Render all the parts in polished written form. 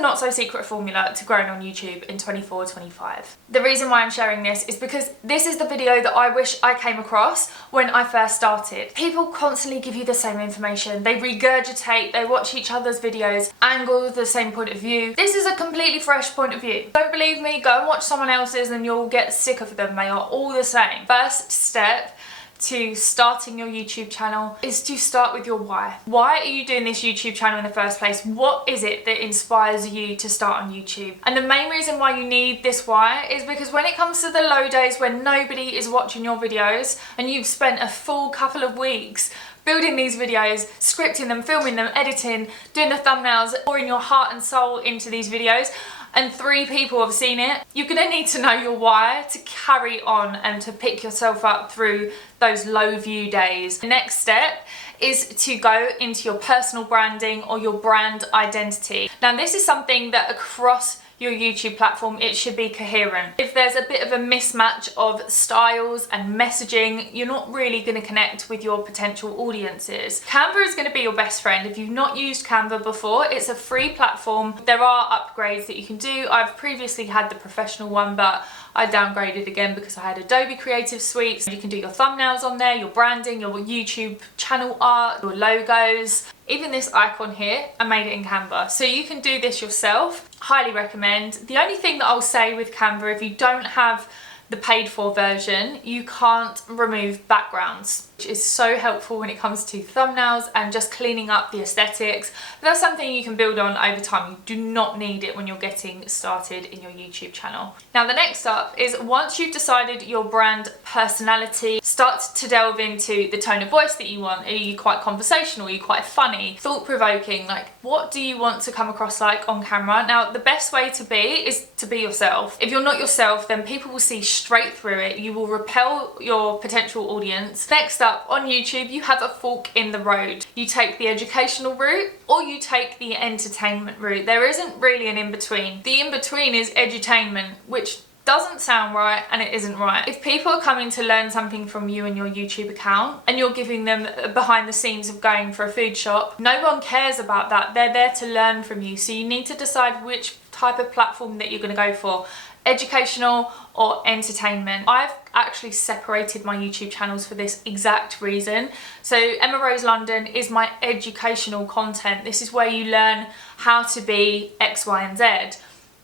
the not so secret formula to growing on YouTube in 24-25. The reason why I'm sharing this is because this is the video that I wish I came across when I first started. People constantly give you the same information. They regurgitate, they watch each other's videos, angle the same point of view. This is a completely fresh point of view. Don't believe me? Go and watch someone else's and you'll get sick of them. They are all the same. First step to starting your YouTube channel is to start with your why. Why are you doing this YouTube channel in the first place? What is it that inspires you to start on YouTube? And the main reason why you need this why is because when it comes to the low days when nobody is watching your videos and you've spent a full couple of weeks building these videos, scripting them, filming them, editing, doing the thumbnails, pouring your heart and soul into these videos, and 3 people have seen it, you're going to need to know your why to carry on and to pick yourself up through those low view days. The next step is to go into your personal branding or your brand identity. Now this is something that across your YouTube platform, it should be coherent. If there's a bit of a mismatch of styles and messaging, you're not really going to connect with your potential audiences. Canva is going to be your best friend. If you've not used Canva before, it's a free platform. There are upgrades that you can do. I've previously had the professional one, but I downgraded again because I had Adobe Creative Suite. So you can do your thumbnails on there, your branding, your YouTube channel art, your logos. Even this icon here, I made it in Canva. So you can do this yourself. Highly recommend. The only thing that I'll say with Canva, if you don't have the paid for version, you can't remove backgrounds, which is so helpful when it comes to thumbnails and just cleaning up the aesthetics. But that's something you can build on over time. You do not need it when you're getting started in your YouTube channel. Now the next up is once you've decided your brand personality, start to delve into the tone of voice that you want. Are you quite conversational? Are you quite funny? Thought-provoking? Like, what do you want to come across like on camera? Now the best way to be is to be yourself. If you're not yourself, then people will see straight through it. You will repel your potential audience. Next up, on YouTube, you have a fork in the road. You take the educational route or you take the entertainment route. There isn't really an in-between. The in-between is edutainment, which doesn't sound right and it isn't right. If people are coming to learn something from you and your YouTube account and you're giving them behind the scenes of going for a food shop, no one cares about that. They're there to learn from you. So you need to decide which type of platform that you're going to go for. Educational or entertainment. I've actually separated my YouTube channels for this exact reason. So Emma Rose London is my educational content. This is where you learn how to be X, Y, and Z.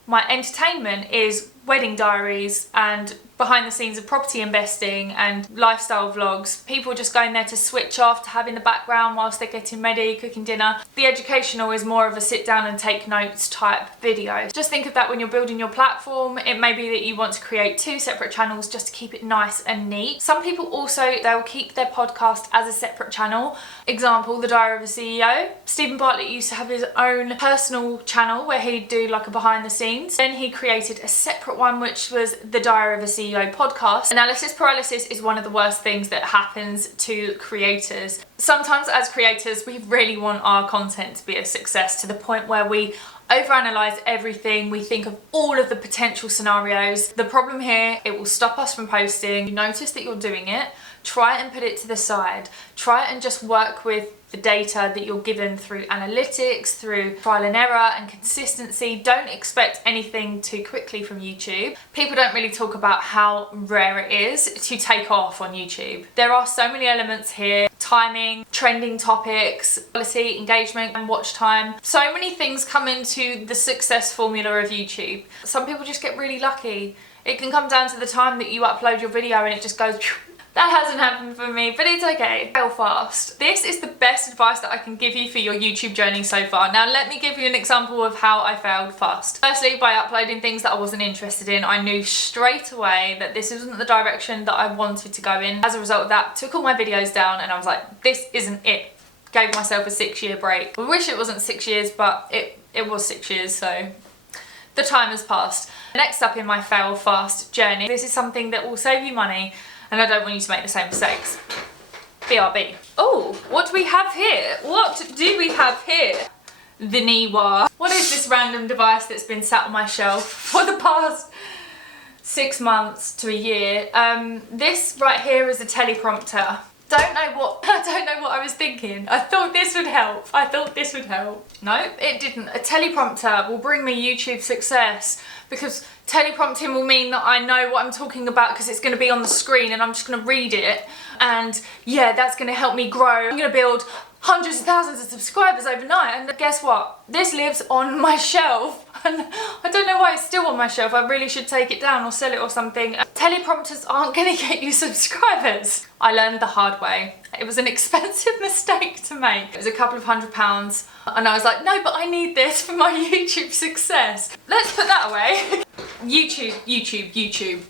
My entertainment is wedding diaries and behind the scenes of property investing and lifestyle vlogs. People just going there to switch off, to have in the background whilst they're getting ready, cooking dinner. The educational is more of a sit down and take notes type video. Just think of that when you're building your platform. It may be that you want to create 2 separate channels just to keep it nice and neat. Some people also, they'll keep their podcast as a separate channel. Example, The Diary of a CEO. Stephen Bartlett used to have his own personal channel where he'd do like a behind the scenes. Then he created a separate one which was The Diary of a CEO podcast. Analysis paralysis is one of the worst things that happens to creators. Sometimes as creators, we really want our content to be a success to the point where we overanalyze everything. We think of all of the potential scenarios. The problem here, it will stop us from posting. You notice that you're doing it, try and put it to the side. Try and just work with the data that you're given through analytics, through trial and error and consistency. Don't expect anything too quickly from YouTube. People don't really talk about how rare it is to take off on YouTube. There are so many elements here: timing, trending topics, quality, engagement, and watch time. So many things come into the success formula of YouTube. Some people just get really lucky. It can come down to the time that you upload your video and it just goes phew. That hasn't happened for me, but it's okay. Fail fast. This is the best advice that I can give you for your YouTube journey so far. Now let me give you an example of how I failed fast. Firstly, by uploading things that I wasn't interested in. I knew straight away that this isn't the direction that I wanted to go in. As a result of that, took all my videos down and I was like, this isn't it. Gave myself a 6-year break. I wish it wasn't 6 years, but it was 6 years, so the time has passed. Next up in my fail fast journey, this is something that will save you money and I don't want you to make the same mistakes. BRB. Oh, what do we have here? What do we have here? The Niwa. What is this random device that's been sat on my shelf for the past 6 months to a year? This right here is a teleprompter. I don't know what I was thinking. I thought this would help. No, it didn't. A teleprompter will bring me YouTube success, because teleprompting will mean that I know what I'm talking about because it's going to be on the screen and I'm just going to read it. And yeah, that's going to help me grow. I'm going to build hundreds of thousands of subscribers overnight. And guess what? This lives on my shelf. And I don't know why it's still on my shelf. I really should take it down or sell it or something. Teleprompters aren't going to get you subscribers. I learned the hard way. It was an expensive mistake to make. It was a couple of £100 and I was like, no, but I need this for my YouTube success. Let's put that away. YouTube.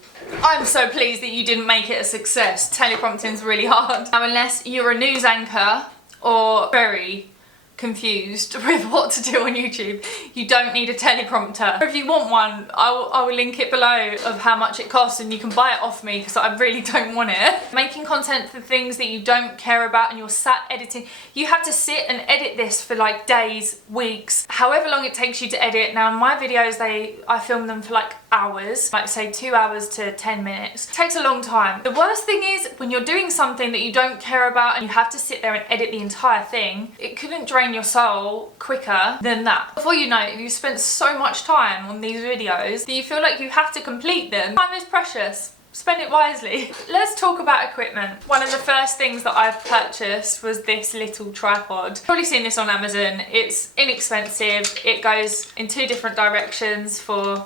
I'm so pleased that you didn't make it a success. Teleprompting's really hard. Now, unless you're a news anchor or very confused with what to do on YouTube, you don't need a teleprompter. If you want one, I will link it below of how much it costs and you can buy it off me because I really don't want it. Making content for things that you don't care about and you're sat editing, you have to sit and edit this for like days, weeks, however long it takes you to edit. Now my videos, I film them for like hours, like say 2 hours to 10 minutes. It takes a long time. The worst thing is when you're doing something that you don't care about and you have to sit there and edit the entire thing, it couldn't drain your soul quicker than that. Before you know it, you spent so much time on these videos that you feel like you have to complete them. Time is precious. Spend it wisely. Let's talk about equipment. One of the first things that I've purchased was this little tripod. Probably seen this on Amazon. It's inexpensive. It goes in 2 different directions for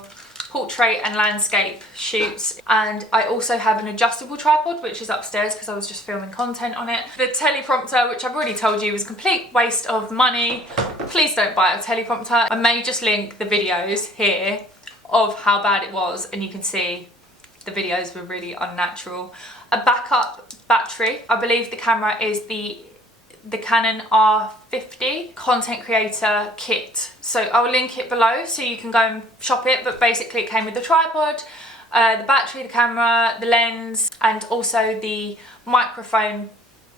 portrait and landscape shoots, and I also have an adjustable tripod which is upstairs because I was just filming content on it. The teleprompter, which I've already told you was a complete waste of money. Please don't buy a teleprompter. I may just link the videos here of how bad it was and you can see the videos were really unnatural. A backup battery. I believe the camera is the Canon R50 content creator kit. So I'll link it below so you can go and shop it, but basically it came with the tripod, the battery, the camera, the lens, and also the microphone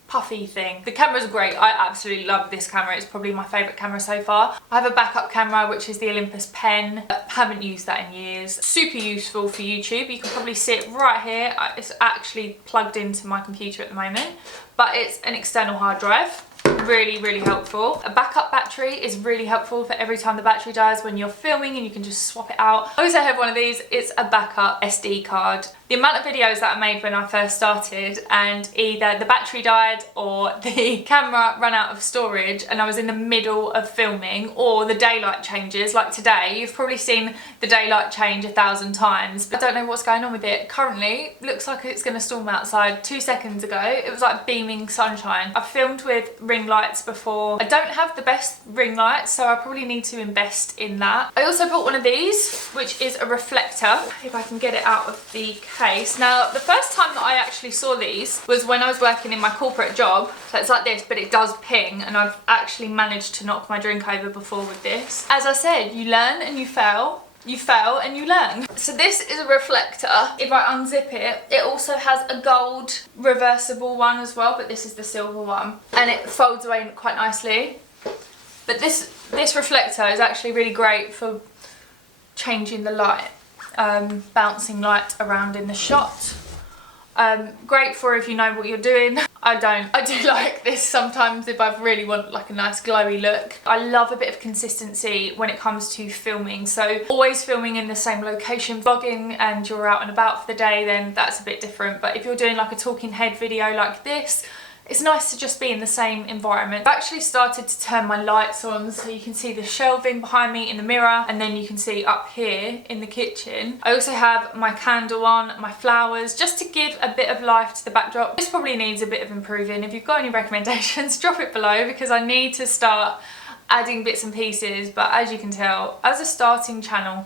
puffy thing. The camera's great. I absolutely love this camera. It's probably my favourite camera so far. I have a backup camera which is the Olympus Pen. I haven't used that in years. Super useful for YouTube. You can probably see it right here. It's actually plugged into my computer at the moment, but it's an external hard drive. Really helpful. A backup battery is really helpful for every time the battery dies when you're filming and you can just swap it out. I also have one of these. It's a backup SD card. The amount of videos that I made when I first started and either the battery died or the camera ran out of storage and I was in the middle of filming, or the daylight changes, like today. You've probably seen the daylight change 1,000 times, but I don't know what's going on with it. Currently, looks like it's going to storm outside. 2 seconds ago, it was like beaming sunshine. I've filmed with ring lights before. I don't have the best ring lights, so I probably need to invest in that. I also bought one of these, which is a reflector, if I can get it out of the case. Now, the first time that I actually saw these was when I was working in my corporate job. So it's like this, but it does ping, and I've actually managed to knock my drink over before with this. As I said, you learn and you fail. You fail and you learn. So this is a reflector. If I unzip it, it also has a gold reversible one as well, but this is the silver one. And it folds away quite nicely. But this reflector is actually really great for changing the light, bouncing light around in the shot. Great for if you know what you're doing. I don't. I do like this sometimes if I really want like a nice glowy look. I love a bit of consistency when it comes to filming. So always filming in the same location, vlogging, and you're out and about for the day, then that's a bit different. But if you're doing like a talking head video like this, it's nice to just be in the same environment. I've actually started to turn my lights on so you can see the shelving behind me in the mirror, and then you can see up here in the kitchen. I also have my candle on, my flowers, just to give a bit of life to the backdrop. This probably needs a bit of improving. If you've got any recommendations, drop it below, because I need to start adding bits and pieces. But as you can tell, as a starting channel,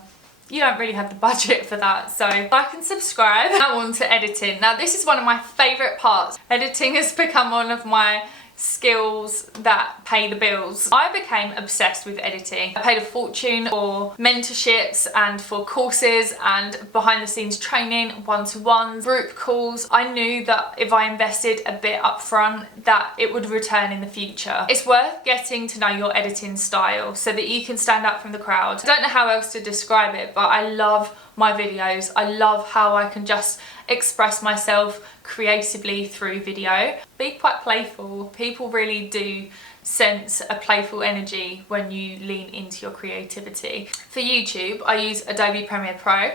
you don't really have the budget for that, so like and subscribe. Now on to editing. Now this is one of my favourite parts. Editing has become one of my skills that pay the bills. I became obsessed with editing. I paid a fortune for mentorships and for courses and behind the scenes training, one-to-ones, group calls. I knew that if I invested a bit up front that it would return in the future. It's worth getting to know your editing style so that you can stand out from the crowd. I don't know how else to describe it, but I love my videos. I love how I can just express myself creatively through video. Be quite playful. People really do sense a playful energy when you lean into your creativity. For YouTube, I use Adobe Premiere Pro.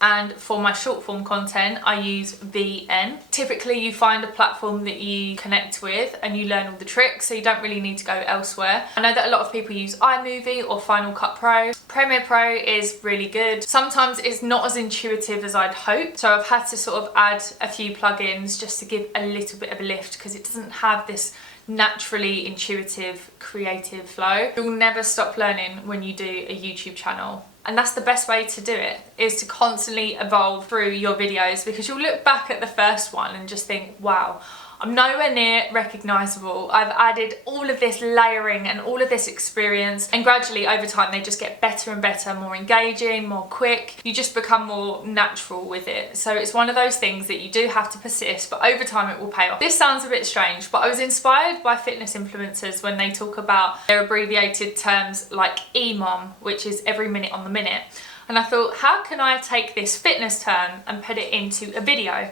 And for my short form content, I use VN. Typically you find a platform that you connect with and you learn all the tricks, so you don't really need to go elsewhere. I know that a lot of people use iMovie or Final Cut Pro. Premiere Pro is really good. Sometimes it's not as intuitive as I'd hoped, so I've had to sort of add a few plugins just to give a little bit of a lift, because it doesn't have this naturally intuitive creative flow. You'll never stop learning when you do a YouTube channel. And that's the best way to do it, is to constantly evolve through your videos, because you'll look back at the first one and just think, wow, I'm nowhere near recognisable. I've added all of this layering and all of this experience, and gradually over time they just get better and better, more engaging, more quick. You just become more natural with it. So it's one of those things that you do have to persist, but over time it will pay off. This sounds a bit strange, but I was inspired by fitness influencers when they talk about their abbreviated terms like EMOM, which is every minute on the minute. And I thought, how can I take this fitness term and put it into a video?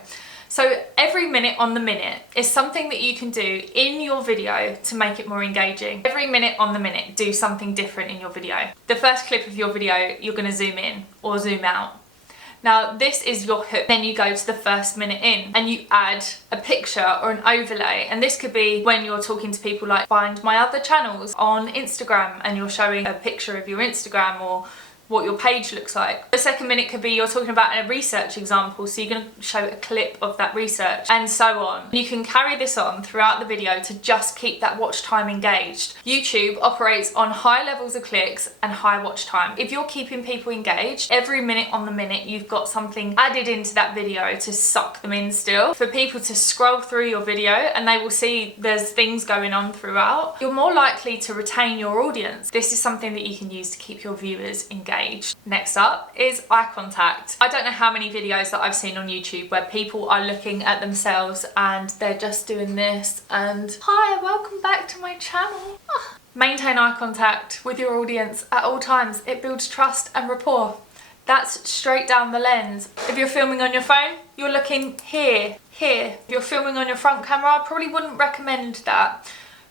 So every minute on the minute is something that you can do in your video to make it more engaging. Every minute on the minute, do something different in your video. The first clip of your video, you're going to zoom in or zoom out. Now this is your hook. Then you go to the first minute in and you add a picture or an overlay. And this could be when you're talking to people like, find my other channels on Instagram, and you're showing a picture of your Instagram or what your page looks like. The second minute could be you're talking about a research example, so you're going to show a clip of that research, and so on. You can carry this on throughout the video to just keep that watch time engaged. YouTube operates on high levels of clicks and high watch time. If you're keeping people engaged, every minute on the minute you've got something added into that video to suck them in still. For people to scroll through your video and they will see there's things going on throughout, you're more likely to retain your audience. This is something that you can use to keep your viewers engaged. Next up is eye contact. I don't know how many videos that I've seen on YouTube where people are looking at themselves and they're just doing this and, hi, welcome back to my channel. Maintain eye contact with your audience at all times. It builds trust and rapport. That's straight down the lens. If you're filming on your phone, you're looking here, here. If you're filming on your front camera, I probably wouldn't recommend that.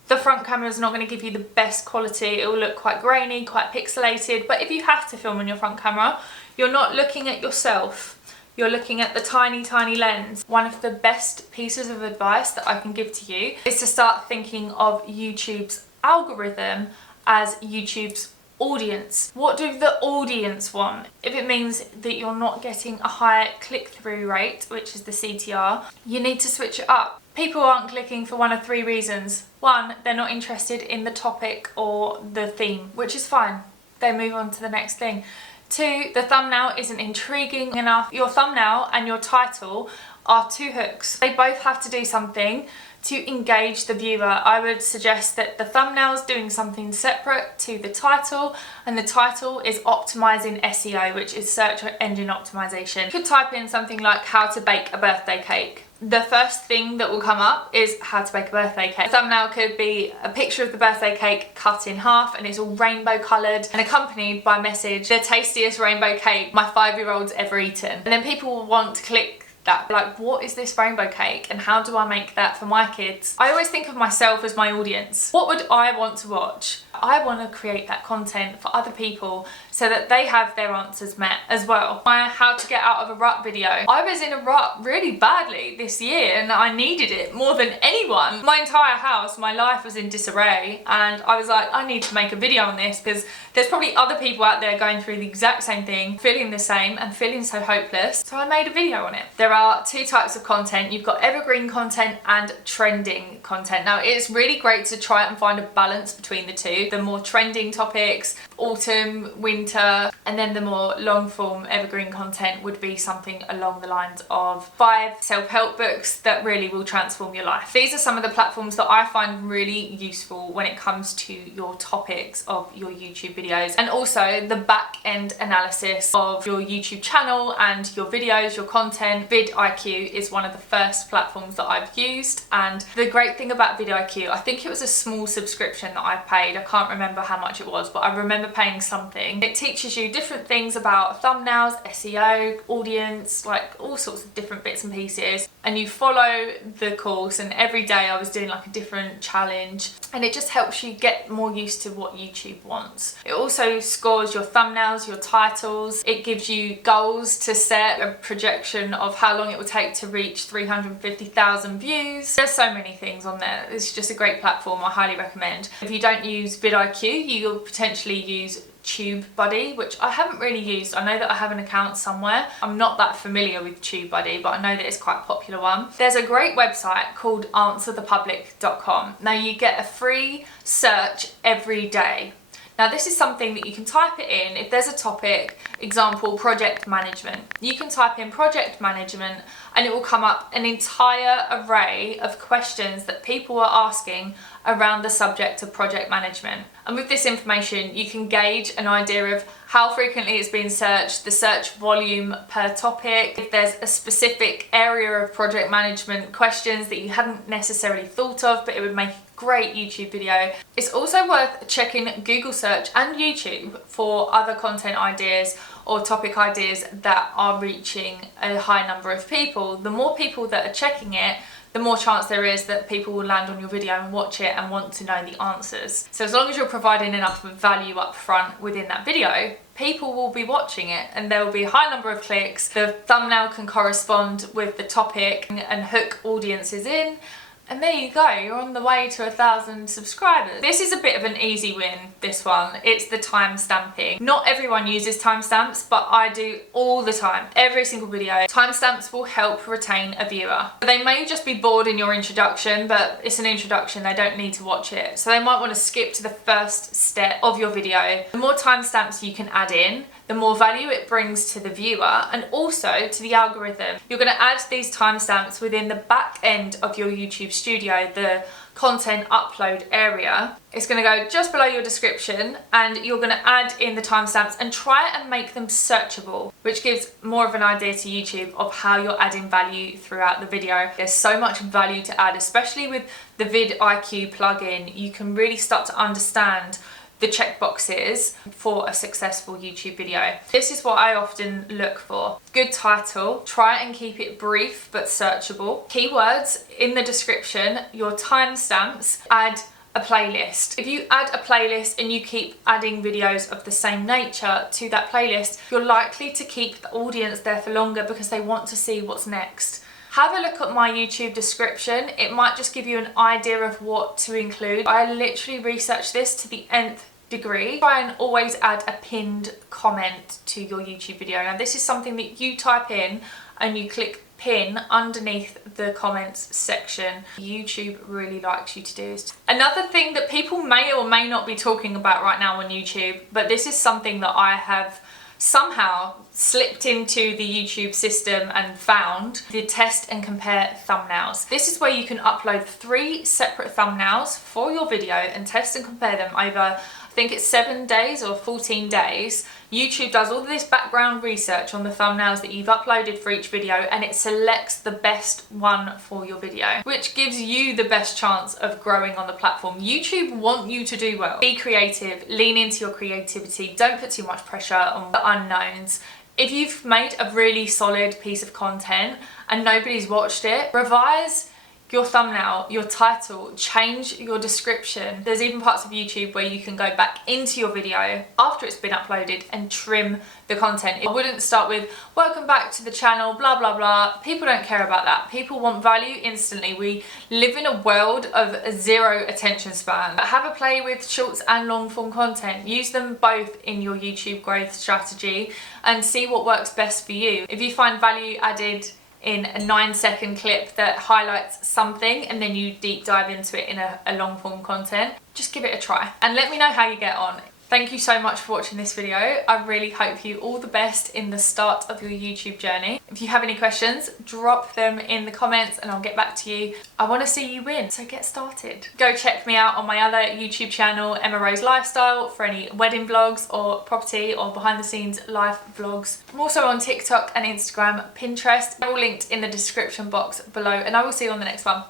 The front camera is not going to give you the best quality. It will look quite grainy, quite pixelated. But if you have to film on your front camera, you're not looking at yourself. You're looking at the tiny, tiny lens. One of the best pieces of advice that I can give to you is to start thinking of YouTube's algorithm as YouTube's audience. What do the audience want? If it means that you're not getting a high click-through rate, which is the CTR, you need to switch it up. People aren't clicking for one of three reasons. One, they're not interested in the topic or the theme, which is fine. They move on to the next thing. Two, the thumbnail isn't intriguing enough. Your thumbnail and your title are two hooks. They both have to do something to engage the viewer. I would suggest that the thumbnail is doing something separate to the title, and the title is optimizing SEO, which is search engine optimization. You could type in something like how to bake a birthday cake. The first thing that will come up is how to bake a birthday cake. The thumbnail could be a picture of the birthday cake cut in half and it's all rainbow coloured and accompanied by a message, the tastiest rainbow cake my 5-year-old's ever eaten. And then people will want to click that, like, what is this rainbow cake and how do I make that for my kids? I always think of myself as my audience. What would I want to watch? I want to create that content for other people so that they have their answers met as well. My how to get out of a rut video. I was in a rut really badly this year and I needed it more than anyone. My entire house, my life was in disarray, and I was like, I need to make a video on this because there's probably other people out there going through the exact same thing, feeling the same and feeling so hopeless. So I made a video on it. There are two types of content. You've got evergreen content and trending content. Now it's really great to try and find a balance between the two. The more trending topics, autumn, winter, and then the more long form evergreen content would be something along the lines of 5 self-help books that really will transform your life. These are some of the platforms that I find really useful when it comes to your topics of your YouTube videos, and also the back end analysis of your YouTube channel and your videos, your content. vidIQ is one of the first platforms that I've used, and the great thing about vidIQ, I think it was a small subscription that I paid. I can't remember how much it was, but I remember overpaying something. It teaches you different things about thumbnails, SEO, audience, like all sorts of different bits and pieces, and you follow the course, and every day I was doing like a different challenge, and it just helps you get more used to what YouTube wants. It also scores your thumbnails, your titles. It gives you goals to set, a projection of how long it will take to reach 350,000 views. There's so many things on there. It's just a great platform. I highly recommend. If you don't use vidIQ, you'll potentially use TubeBuddy, which I haven't really used. I know that I have an account somewhere. I'm not that familiar with TubeBuddy, but I know that it's quite a popular one. There's a great website called answerthepublic.com. Now you get a free search every day. Now this is something that you can type it in. If there's a topic, example project management, you can type in project management and it will come up an entire array of questions that people are asking around the subject of project management. And with this information, you can gauge an idea of how frequently it's been searched, the search volume per topic, if there's a specific area of project management questions that you hadn't necessarily thought of, but it would make a great YouTube video. It's also worth checking Google search and YouTube for other content ideas or topic ideas that are reaching a high number of people. The more people that are checking it, the more chance there is that people will land on your video and watch it and want to know the answers. So as long as you're providing enough value up front within that video, people will be watching it and there will be a high number of clicks. The thumbnail can correspond with the topic and hook audiences in. And there you go, you're on the way to 1,000 subscribers. This is a bit of an easy win, this one. It's the time stamping. Not everyone uses timestamps, but I do all the time, every single video. Timestamps will help retain a viewer. They may just be bored in your introduction, but it's an introduction, they don't need to watch it. So they might want to skip to the first step of your video. The more timestamps you can add in, the more value it brings to the viewer and also to the algorithm. You're going to add these timestamps within the back end of your YouTube studio, the content upload area. It's going to go just below your description and you're going to add in the timestamps and try and make them searchable, which gives more of an idea to YouTube of how you're adding value throughout the video. There's so much value to add, especially with the vidIQ plugin. You can really start to understand the checkboxes for a successful YouTube video. This is what I often look for. Good title, try and keep it brief but searchable. Keywords in the description, your timestamps, add a playlist. If you add a playlist and you keep adding videos of the same nature to that playlist, you're likely to keep the audience there for longer because they want to see what's next. Have a look at my YouTube description. It might just give you an idea of what to include. I literally researched this to the nth degree. Try and always add a pinned comment to your YouTube video. Now this is something that you type in and you click pin underneath the comments section. YouTube really likes you to do this. Another thing that people may or may not be talking about right now on YouTube, but this is something that I have somehow slipped into the YouTube system and found, the test and compare thumbnails. This is where you can upload 3 separate thumbnails for your video and test and compare them over, I think it's 7 days or 14 days. YouTube does all this background research on the thumbnails that you've uploaded for each video and it selects the best one for your video, which gives you the best chance of growing on the platform. YouTube want you to do well. Be creative, lean into your creativity, don't put too much pressure on the unknowns. If you've made a really solid piece of content and nobody's watched it, revise your thumbnail, your title, change your description. There's even parts of YouTube where you can go back into your video after it's been uploaded and trim the content. I wouldn't start with, welcome back to the channel, blah, blah, blah. People don't care about that. People want value instantly. We live in a world of 0 attention span. Have a play with shorts and long form content. Use them both in your YouTube growth strategy and see what works best for you. If you find value added in a 9-second clip that highlights something and then you deep dive into it in a long form content, just give it a try and let me know how you get on. Thank you so much for watching this video. I really hope you all the best in the start of your YouTube journey. If you have any questions, drop them in the comments and I'll get back to you. I want to see you win, so get started. Go check me out on my other YouTube channel, Emma Rose Lifestyle, for any wedding vlogs or property or behind the scenes life vlogs. I'm also on TikTok and Instagram, Pinterest. They're all linked in the description box below and I will see you on the next one.